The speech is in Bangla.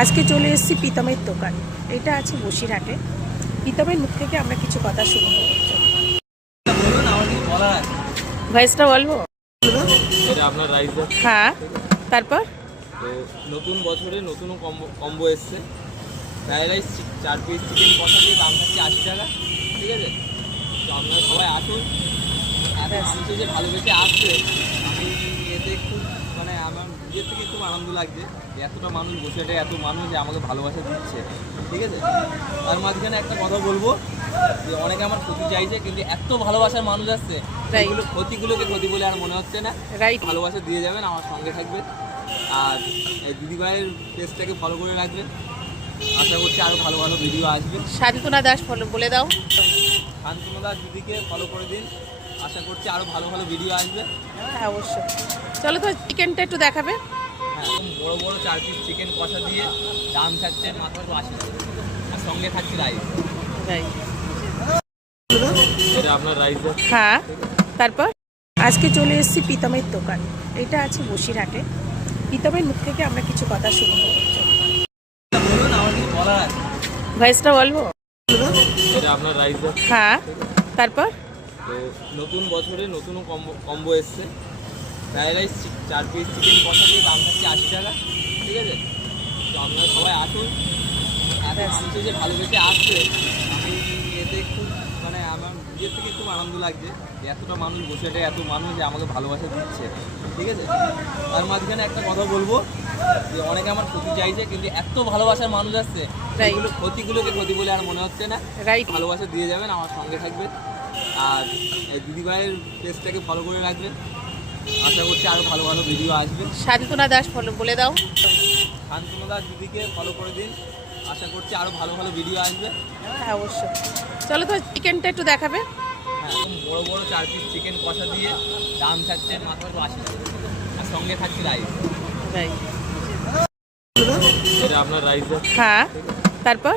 আজকে চলে এসেছি প্রীতমের দোকান। এটা আছে বসিরহাটে। প্রীতমের মুখ থেকে আমরা কিছু কথা শুনবো। ভয়েসটা বলবো? এটা আপনার রাইস। হ্যাঁ, তারপর তো নতুন বছরে নতুন কম্বো এসছে। ফ্রাইড রাইস 4 পিস চিকেন কষা দিয়ে দাম থাকছে 80 টাকা, ঠিক আছে? তো আপনারা সবাই আসুন। এত মানুষে যে ভালোবেসে আসছে, আমি এতে খুব মানে আমার নিজের থেকে খুব আনন্দ লাগছে যে এতটা মানুষ বসে আছে, এত মানুষ যে আমাকে ভালোবাসা দিচ্ছে, ঠিক আছে? তার মাঝখানে একটা কথা বলবো যে অনেকে আমার ক্ষতি চাইছে, কিন্তু এত ভালোবাসার মানুষ আসছে, এইগুলো ক্ষতিগুলোকে ক্ষতি বলে আর মনে হচ্ছে না। রাইট, ভালোবাসা দিয়ে যাবেন, আমার সঙ্গে থাকবেন, আর এই দিদিভাইয়ের পেজটাকে ফলো করে রাখবেন। আশা করছি আরও ভালো ভালো ভিডিও আসবে। শান্তনা দাস ফলো বলে দাও। শান্তনু দাস দিদিকে ফলো করে দিন, আশা করছি আরও ভালো ভালো ভিডিও আসবে। হ্যাঁ, অবশ্যই। চলো তো চিকেনটা একটু দেখাবে। হ্যাঁ, একদম বড় বড় 4 পিস চিকেন কষা দিয়ে দাম থাকছে মাত্র 80 টাকা, আর সঙ্গে থাকছে রাইস। রাইট, এটা আপনার রাইস। হ্যাঁ, তারপর আজকে চলে এসেছি প্রীতমের দোকান। এটা আছে বসিরহাটে। প্রীতমের মুখ থেকে আমরা কিছু কথা শুনবো। বলুন, আমার কিছু বলার আছে। ভয়েসটা বলবো? এটা আপনার রাইস। হ্যাঁ, তারপর তো নতুন বছরে নতুন কম্বো এসছে। ফ্রাইড রাইস 4 পিস চিকেন কষা দিয়ে দাম থাকছে 80 টাকা, ঠিক আছে? তো আপনারা সবাই আসুন। এত মানুষে যে ভালোবেসে আসছে, আমি এতে খুব মানে আমার নিজের থেকে খুব আনন্দ লাগছে যে এতটা মানুষ বসে আছে, এত মানুষ যে আমাকে ভালোবাসা দিচ্ছে, ঠিক আছে? তার মাঝখানে একটা কথা বলবো যে অনেকে আমার ক্ষতি চাইছে, কিন্তু এত ভালোবাসার মানুষ আসছে, এইগুলো ক্ষতিগুলোকে ক্ষতি বলে আর মনে হচ্ছে না। রাইট, ভালোবাসা দিয়ে যাবেন, আমার সঙ্গে থাকবেন, আর এই দিদিভাইয়ের পেজটাকে ফলো করে রাখবেন। আশা করছি আরও ভালো ভালো ভিডিও আসবে। শান্তনা দাস ফলো বলে দাও। শান্তনু দাস দিদিকে ফলো করে দিন, আশা করছি আরও ভালো ভালো ভিডিও আসবে। হ্যাঁ, অবশ্যই। চলো তো চিকেনটা একটু দেখাবে। হ্যাঁ, একদম বড় বড় 4 পিস চিকেন কষা দিয়ে দাম থাকছে মাত্র 80 টাকা, আর সঙ্গে থাকছে রাইস। রাইট, এটা আপনার রাইস। হ্যাঁ, তারপর